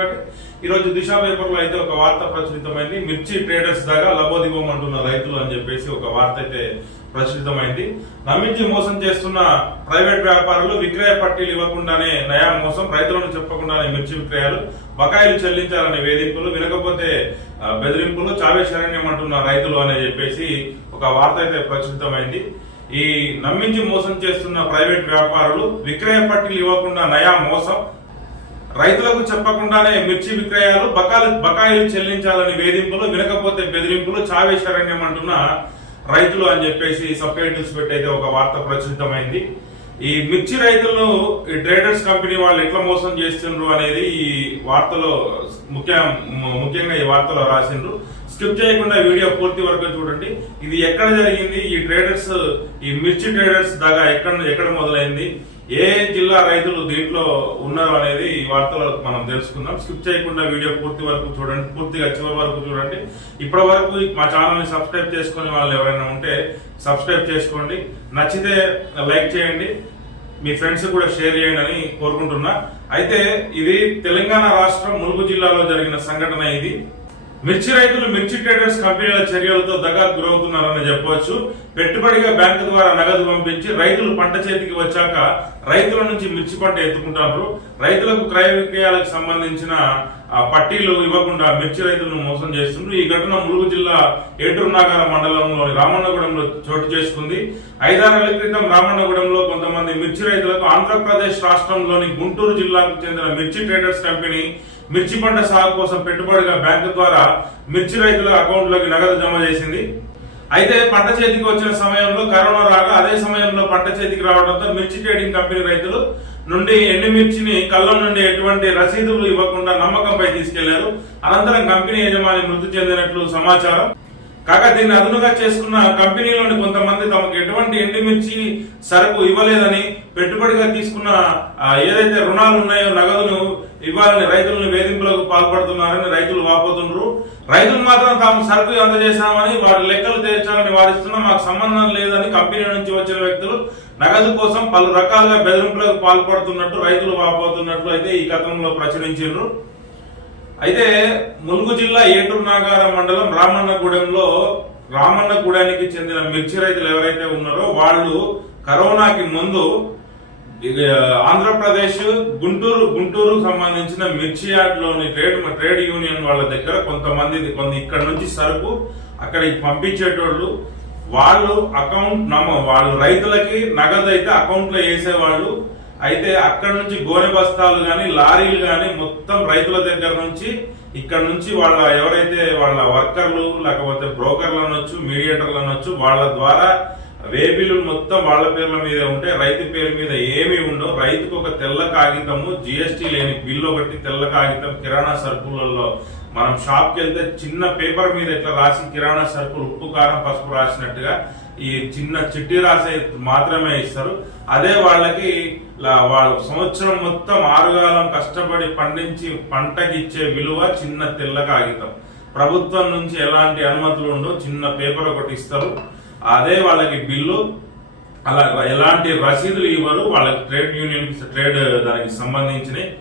చూడండి ఈరోజు దిశ పేపర్లో అయితే ఒక వార్త ప్రచురితమైంది. మిర్చి ట్రేడర్స్ దాకా లబోదిగోమంటున్న రైతులు అని చెప్పేసి ఒక వార్త అయితే ప్రచురితమైంది. నమ్మించి మోసం చేస్తున్న ప్రైవేట్ వ్యాపారులు విక్రయ పట్టీలు ఇవ్వకుండానే నయా మోసం రైతులను చెప్పకుండానే మిర్చి విక్రయాలు బకాయిలు చెల్లించాలనే వేధింపులు వినకపోతే బెదిరింపులు చావే శరణ్యం అంటున్న రైతులు అని చెప్పేసి ఒక వార్త అయితే ప్రచురితమైంది. ఈ నమ్మించి మోసం చేస్తున్న ప్రైవేట్ వ్యాపారులు విక్రయ పట్టీలు ఇవ్వకుండా నయా మోసం రైతులకు చెప్పకుండానే మిర్చి విక్రయాలు బకాయిలు బకాయిలు చెల్లించాలని వేధింపులు వినకపోతే బెదిరింపులు చావే శరణ్యం అంటున్న రైతులు అని చెప్పేసి సబ్ టైటిల్స్ ఒక వార్త ప్రచురితమైంది. ఈ మిర్చి రైతులను ఈ ట్రేడర్స్ కంపెనీ వాళ్ళు ఎట్లా మోసం చేస్తుండ్రు అనేది ఈ వార్తలో ముఖ్య ముఖ్యంగా ఈ వార్తలో రాసిండ్రు. స్కిప్ చేయకుండా వీడియో పూర్తి వరకు చూడండి. ఇది ఎక్కడ జరిగింది? ఈ ట్రేడర్స్ ఈ మిర్చి ట్రేడర్స్ దాకా ఎక్కడ ఎక్కడ మొదలైంది? ఏ జిల్లా రైతులు దీంట్లో ఉన్నారు అనేది ఈ వార్తలో మనం తెలుసుకుందాం. స్కిప్ చేయకుండా వీడియో పూర్తి వరకు చూడండి. పూర్తిగా చివరి వరకు చూడండి. ఇప్పటి వరకు మా ఛానల్ని సబ్స్క్రైబ్ చేసుకుని వాళ్ళు ఎవరైనా ఉంటే సబ్స్క్రైబ్ చేసుకోండి. నచ్చితే లైక్ చేయండి. మీ ఫ్రెండ్స్ కూడా షేర్ చేయండి అని కోరుకుంటున్నా. అయితే ఇది తెలంగాణ రాష్ట్రం ములుగు జిల్లాలో జరిగిన సంఘటన ఇది. మిర్చి రైతులు మిర్చి ట్రేడర్స్ కంపెనీల చర్యలతో దగా గురవుతున్నారని చెప్పవచ్చు. పెట్టుబడిగా బ్యాంకు ద్వారా నగదు పంపించి రైతులు పంట చేతికి వచ్చాక రైతుల నుంచి మిర్చి పంట ఎత్తుకుంటారు. రైతులకు క్రయ విక్రయాలకు సంబంధించిన పట్టీలు ఇవ్వకుండా మిర్చి రైతులను మోసం చేస్తున్నారు ఈ ఘటన ములుగు జిల్లా ఏటూరునాగార మండలంలోని రామన్నగూడెంలో చోటు చేసుకుంది. ఐదారేళ్ళ క్రితం రామన్నగూడెంలో కొంతమంది మిర్చి రైతులకు ఆంధ్రప్రదేశ్ రాష్ట్రంలోని గుంటూరు జిల్లాకు చెందిన మిర్చి ట్రేడర్స్ కంపెనీ మిర్చి పంట సాగు కోసం పెట్టుబడిగా బ్యాంకు ద్వారా మిర్చి రైతుల అకౌంట్లోకి నగదు జమ చేసింది. అయితే పంట చేతికి వచ్చిన సమయంలో కరోనా రాగా అదే సమయంలో పంట చేతికి రావడంతో మిర్చి ట్రేడింగ్ కంపెనీ రైతులు నుండి ఎండుమిర్చిని కళ్ళం నుండి ఎటువంటి రసీదులు ఇవ్వకుండా నమ్మకంపై తీసుకెళ్ళారు. అనంతరం కంపెనీ యజమాని మృతి చెందినట్లు సమాచారం. కాగా దీన్ని అదునుగా చేసుకున్న కంపెనీలోని కొంతమంది తమకు ఎటువంటి ఎండుమిర్చి సరుకు ఇవ్వలేదని పెట్టుబడిగా తీసుకున్న ఏదైతే రుణాలు ఉన్నాయో నగదును ఇవ్వాలని రైతులను వేధింపులకు పాల్పడుతున్నారని రైతులు వాపోతున్నారు రైతులు మాత్రం తాము సరుకు అందజేశామని వారి లెక్కలు తీర్చాలని వారిస్తున్నా మాకు సంబంధం లేదని కంపెనీ నుంచి వచ్చిన వ్యక్తులు నగదు కోసం పలు రకాలుగా బెదిరింపులకు పాల్పడుతున్నట్టు రైతులు వాపోతున్నట్లు అయితే ఈ కథనంలో ప్రచురించారు అయితే ములుగు జిల్లా ఏటూరు నాగారం మండలం రామన్నగూడెంలో రామన్నగూడెనికి చెందిన మిర్చి రైతులు ఎవరైతే ఉన్నారో వాళ్ళు కరోనాకి ముందు ఆంధ్రప్రదేశ్ గుంటూరు గుంటూరు సంబంధించిన మిర్చి యార్డ్లోని ట్రేడ్ ట్రేడ్ యూనియన్ వాళ్ళ దగ్గర కొంతమంది కొంత ఇక్కడ నుంచి సరుకు అక్కడికి పంపించేటోళ్ళు వాళ్ళు అకౌంట్ నమ్మ వాళ్ళు రైతులకి నగదు అయితే అకౌంట్లో వేసేవాళ్ళు. అయితే అక్కడ నుంచి గోనె బస్తాలు కానీ లారీలు కానీ మొత్తం రైతుల దగ్గర నుంచి ఇక్కడ నుంచి వాళ్ళ ఎవరైతే వాళ్ళ వర్కర్లు లేకపోతే బ్రోకర్లు అనొచ్చు మీడియేటర్లు అనొచ్చు వాళ్ళ ద్వారా వేబిలు మొత్తం వాళ్ళ పేర్ల మీద ఉంటే రైతు పేరు మీద ఏమీ ఉండవు. రైతుకు ఒక తెల్ల కాగితము జిఎస్టీ లేని బిల్లు ఒకటి తెల్ల కాగితం కిరాణా సరుకులలో మనం షాప్కి వెళ్తే చిన్న పేపర్ మీద ఇట్లా రాసి కిరాణా సరుకులు ఉప్పు కారం పసుపు రాసినట్టుగా ఈ చిన్న చిట్టి రాసే మాత్రమే ఇస్తారు. అదే వాళ్ళకి వాళ్ళ సంవత్సరం మొత్తం ఆరుగాలం కష్టపడి పండించి పంటకి ఇచ్చే విలువ చిన్న తెల్ల కాగితం. ప్రభుత్వం నుంచి ఎలాంటి అనుమతులు ఉండవు. చిన్న పేపర్ ఒకటి ఇస్తారు. అదే వాళ్ళకి బిల్లు అలా ఎలాంటి రసీదులు ఇవ్వరు వాళ్ళకి ట్రేడ్ యూనియన్ ట్రేడ్ దానికి సంబంధించినవి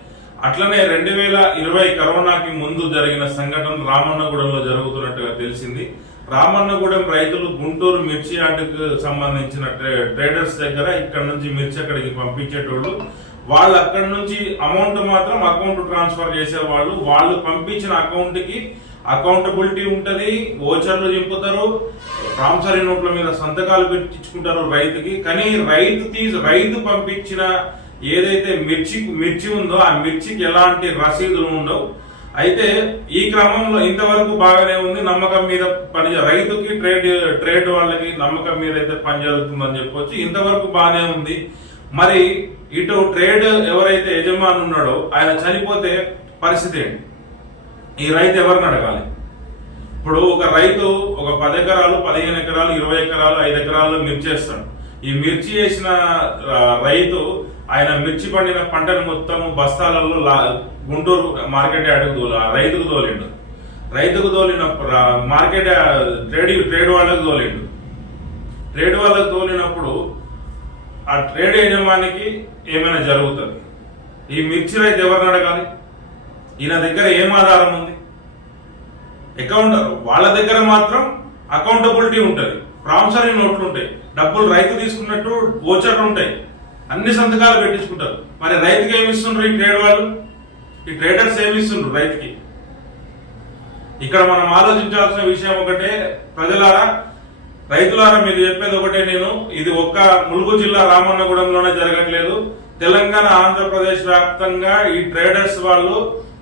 అట్లనే రెండు వేల ఇరవై కరోనాకి ముందు జరిగిన సంఘటన రామన్నగూడెంలో జరుగుతున్నట్టుగా తెలిసింది. రామన్నగూడెం రైతులు గుంటూరు మిర్చి ఆటకు సంబంధించిన ట్రే- ట్రేడర్స్ దగ్గర ఇక్కడ నుంచి మిర్చి అక్కడికి పంపించేటోళ్ళు. వాళ్ళు అక్కడ నుంచి అమౌంట్ మాత్రం అకౌంట్ ట్రాన్స్ఫర్ చేసేవాళ్ళు. వాళ్ళు పంపించిన అకౌంట్కి అకౌంటబిలిటీ ఉంటుంది ఓచర్లు దింపుతారు ప్రాంసరీ నోట్ల మీద సంతకాలు పెట్టించుకుంటారు రైతుకి. కానీ రైతు తీసి రైతు పంపించిన ఏదైతే మిర్చి మిర్చి ఉందో ఆ మిర్చికి ఎలాంటి రసీదులు ఉండవు. అయితే ఈ క్రమంలో ఇంతవరకు బాగానే ఉంది నమ్మకం మీద పని రైతుకి ట్రేడ్ ట్రేడ్ వాళ్ళకి నమ్మకం మీద అయితే పని జరుగుతుందని చెప్పొచ్చు. ఇంతవరకు బాగానే ఉంది. మరి ఇటు ట్రేడ్ ఎవరైతే యజమాని ఉన్నాడో ఆయన చనిపోతే పరిస్థితి ఏంటి? ఈ రైతు ఎవరిని అడగాలి? ఇప్పుడు ఒక రైతు ఒక పది ఎకరాలు పదిహేను ఎకరాలు ఇరవై ఎకరాలు ఐదు ఎకరాలు మిర్చి వేస్తాడు. ఈ మిర్చి వేసిన రైతు ఆయన మిర్చి పండిన పంటను మొత్తం బస్తాలలో లా- గుంటూరు మార్కెట్ యార్డుకు రైతుకు తోలిండు. రైతుకు తోలిన మార్కెట్ ట్రేడ్ ట్రేడ్ వాళ్ళకు తోలిండు. ట్రేడ్ వాళ్ళకు తోలినప్పుడు ఆ ట్రేడ్ యజమానికి ఏమైనా జరుగుతుంది? ఈ మిర్చి రైతు ఎవరిని అడగాలి? ఈయన దగ్గర ఏం ఆధారం ఉంది? అకౌంట్ వాళ్ళ దగ్గర మాత్రం అకౌంటబిలిటీ ఉంటుంది. ప్రామిసరీ నోట్లు ఉంటాయి. డబ్బులు రైతు తీసుకున్నట్టు ఓచర్లు ఉంటాయి. అన్ని సంతకాలు పెట్టించుకుంటారు. మరి రైతుకి ఏమి ఇస్తుండ్రు ఈ ట్రేడ్ వాళ్ళు? ఈ ట్రేడర్స్ ఏమి ఇస్తుండ్రు రైతుకి? ఇక్కడ మనం ఆలోచించాల్సిన విషయం ఒకటే ప్రజలారా రైతులారా మీరు చెప్పేది ఒకటే నేను. ఇది ఒక్క ములుగు జిల్లా రామన్నగూడెంలోనే జరగట్లేదు. తెలంగాణ ఆంధ్రప్రదేశ్ వ్యాప్తంగా ఈ ట్రేడర్స్ వాళ్ళు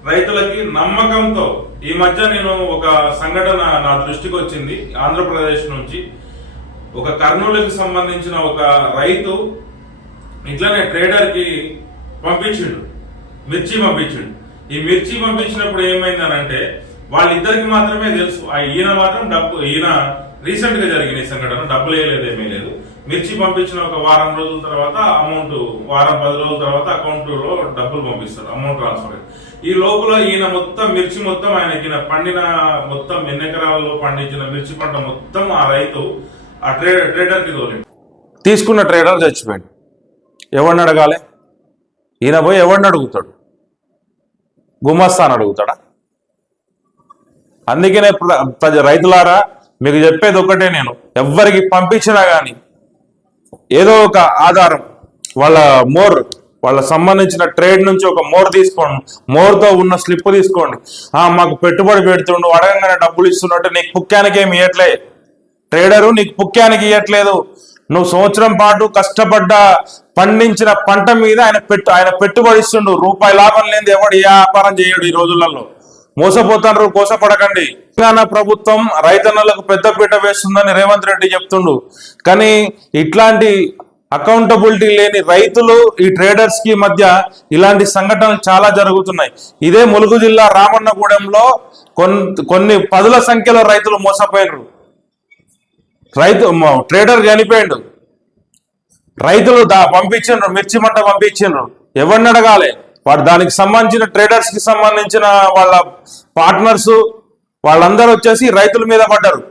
రైతులకి నమ్మకంతో ఈ మధ్య నేను ఒక సంఘటన నా దృష్టికి వచ్చింది ఆంధ్రప్రదేశ్ నుంచి. ఒక కర్నూలుకి సంబంధించిన ఒక రైతు ఇట్లనే ట్రేడర్కి పంపించిండు మిర్చి పంపించిండు. ఈ మిర్చి పంపించినప్పుడు ఏమైందనంటే వాళ్ళిద్దరికి మాత్రమే తెలుసు ఈయన మాత్రం డబ్బు ఈయన రీసెంట్గా జరిగిన ఈ సంఘటన డబ్బులు వేయలేదు ఏమీ లేదు. మిర్చి పంపించిన ఒక వారం రోజుల తర్వాత అమౌంట్ వారం పది రోజుల తర్వాత అకౌంట్లో డబ్బులు పంపిస్తారు అమౌంట్ ట్రాన్స్ఫర్ ఈ లోపల ఈయన మొత్తం మిర్చి మొత్తం ఆయనకి ఈయన పండిన మొత్తం ఎన్ని ఎకరాల్లో పండించిన మిర్చి పంట మొత్తం ఆ రైతు ఆ ట్రేడర్ ట్రేడర్కి తోలేడు. తీసుకున్న ట్రేడర్ చచ్చిపోయాడు. ఎవరిని అడగాలి? ఈయన పోయి ఎవరిని అడుగుతాడు? గుమస్తాను అడుగుతాడా? అందుకనే రైతులారా మీకు చెప్పేది ఒకటే నేను. ఎవ్వరికి పంపించినా కానీ ఏదో ఒక ఆధారం వాళ్ళ మోర్ వాళ్ళ సంబంధించిన ట్రేడ్ నుంచి ఒక మోర్ తీసుకోండి. మోర్తో ఉన్న స్లిప్ తీసుకోండి. మాకు పెట్టుబడి పెడుతుండు అడగంగానే డబ్బులు ఇస్తున్నట్టు నీకు పుక్కానికి ఏమి ఇవ్వట్లే ట్రేడరు నీకు పుక్కానికి ఇవ్వట్లేదు నువ్వు సంవత్సరం పాటు కష్టపడ్డ పండించిన పంట మీద ఆయన పెట్టు ఆయన పెట్టుబడి ఇస్తుండు. రూపాయి లాభం లేని ఎవడు ఏ వ్యాపారం చేయడు ఈ రోజులలో. మోసపోతారు కోసపడకండి తెలంగాణ ప్రభుత్వం రైతన్నలకు పెద్దపీట వేస్తుందని రేవంత్ రెడ్డి చెప్తుండు. కానీ ఇట్లాంటి అకౌంటబిలిటీ లేని రైతులు ఈ ట్రేడర్స్కి మధ్య ఇలాంటి సంఘటనలు చాలా జరుగుతున్నాయి. ఇదే ములుగు జిల్లా రామన్నగూడెంలో కొన్ని కొన్ని పదుల సంఖ్యలో రైతులు మోసపోయారు రైతు ట్రేడర్ చనిపోయిండు. రైతులు దా పంపించిండ్రు మిర్చి మంట పంపించిండ్రు. ఎవరిని అడగాలి? వాడు దానికి సంబంధించిన ట్రేడర్స్కి సంబంధించిన వాళ్ళ పార్ట్నర్స్ వాళ్ళందరూ వచ్చేసి రైతుల మీద పడ్డారు.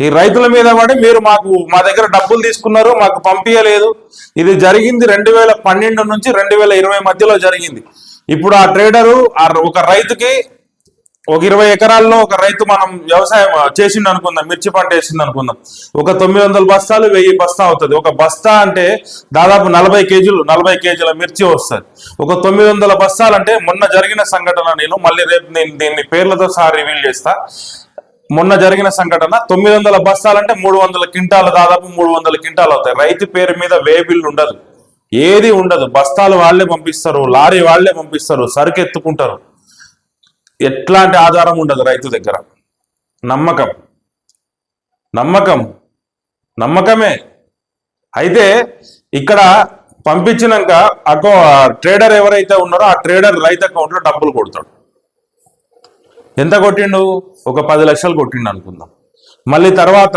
ఈ రైతుల మీద పడి మీరు మాకు మా దగ్గర డబ్బులు తీసుకున్నారు మాకు పంపించలేదు ఇది జరిగింది రెండు వేల పన్నెండు నుంచి రెండు వేల ఇరవై మధ్యలో జరిగింది. ఇప్పుడు ఆ ట్రేడరు ఆ ఒక రైతుకి ఒక ఇరవై ఎకరాల్లో ఒక రైతు మనం వ్యవసాయం చేసిండు అనుకుందాం మిర్చి పంట వేసింది అనుకుందాం. ఒక తొమ్మిది వందల బస్తాలు వెయ్యి బస్తా అవుతుంది. ఒక బస్తా అంటే దాదాపు నలభై కేజీలు నలభై కేజీల మిర్చి వస్తుంది. ఒక తొమ్మిది వందల బస్తాలు అంటే మొన్న జరిగిన సంఘటన నేను మళ్ళీ రేపు నేను దీన్ని పేర్లతో సహా రివీల్ చేస్తా. మొన్న జరిగిన సంఘటన తొమ్మిది వందల బస్తాలంటే మూడు వందల క్వింటాలు దాదాపు మూడు వందల క్వింటాలు అవుతాయి. రైతు పేరు మీద వే బిల్లు ఉండదు. ఏది ఉండదు. బస్తాలు వాళ్ళే పంపిస్తారు లారీ వాళ్ళే పంపిస్తారు సరుకు ఎత్తుకుంటారు. ఎట్లాంటి ఆధారం ఉండదు రైతు దగ్గర. నమ్మకం. నమ్మకం. నమ్మకమే. అయితే ఇక్కడ పంపించినాక అకౌ ట్రేడర్ ఎవరైతే ఉన్నారో ఆ ట్రేడర్ రైతు అకౌంట్లో డబ్బులు కొడతాడు. ఎంత కొట్టిండు? ఒక పది లక్షలు కొట్టిండు అనుకుందాం. మళ్ళీ తర్వాత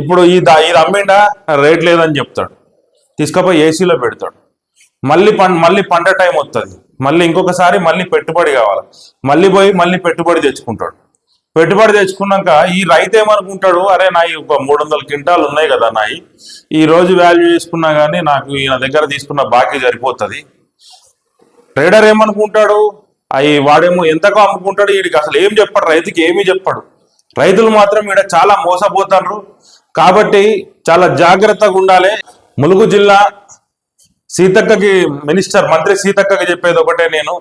ఇప్పుడు ఈ దా ఇది అమ్మిండా రేట్ లేదని చెప్తాడు. తీసుకపోయి ఏసీలో పెడతాడు. మళ్ళీ పం మళ్ళీ పంట టైం వస్తుంది మళ్ళీ ఇంకొకసారి మళ్ళీ పెట్టుబడి కావాలి. మళ్ళీ పోయి మళ్ళీ పెట్టుబడి తెచ్చుకుంటాడు. పెట్టుబడి తెచ్చుకున్నాక ఈ రైతు ఏమనుకుంటాడు? అరే నా ఒక మూడు వందల క్వింటాలు ఉన్నాయి కదా నాయి. ఈ రోజు వాల్యూ చేసుకున్నా కానీ నాకు ఈయన దగ్గర తీసుకున్న బాకీ సరిపోతుంది. ట్రేడర్ ఏమనుకుంటాడు? అవి వాడేమో ఎంతకో అమ్ముకుంటాడు. వీడికి అసలు ఏం చెప్పాడు? రైతుకి ఏమీ చెప్పాడు. రైతులు మాత్రం ఈడ చాలా మోసపోతారు. కాబట్టి చాలా జాగ్రత్తగా ఉండాలి. ములుగు జిల్లా సీతక్కకి మినిస్టర్ మంత్రి సీతక్కకి చెప్పేది ఒకటే నేను.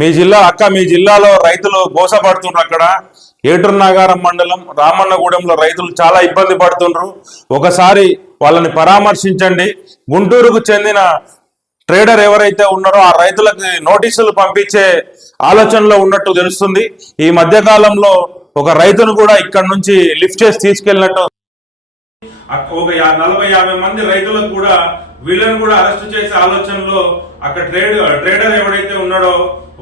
మీ జిల్లా అక్క మీ జిల్లాలో రైతులు గోసపడుతుండ్రు అక్కడ. ఏటూరు నాగారం మండలం రామన్నగూడెంలో రైతులు చాలా ఇబ్బంది పడుతుండ్రు. ఒకసారి వాళ్ళని పరామర్శించండి. గుంటూరుకు చెందిన ట్రేడర్ ఎవరైతే ఉన్నారో ఆ రైతులకు నోటీసులు పంపించే ఆలోచనలో ఉన్నట్టు తెలుస్తుంది. ఈ మధ్యకాలంలో ఒక రైతును కూడా ఇక్కడ నుంచి లిఫ్ట్ చేసి తీసుకెళ్ళినట్టు. ఒక నలభై యాభై మంది రైతులకు కూడా వీళ్ళని కూడా అరెస్ట్ చేసే ఆలోచనలో అక్కడ ట్రేడ్ ట్రేడర్ ఎవడైతే ఉన్నాడో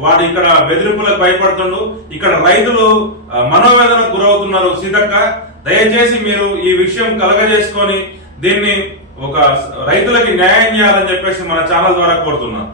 వాడు ఇక్కడ బెదిరింపులకు భయపడుతుండు. ఇక్కడ రైతులు మనోవేదనకు గురవుతున్నారు. సీతక్క దయచేసి మీరు ఈ విషయం కలగజేసుకొని దీన్ని ఒక రైతులకి న్యాయం చేయాలని చెప్పేసి మన ఛానల్ ద్వారా కోరుతున్నాను.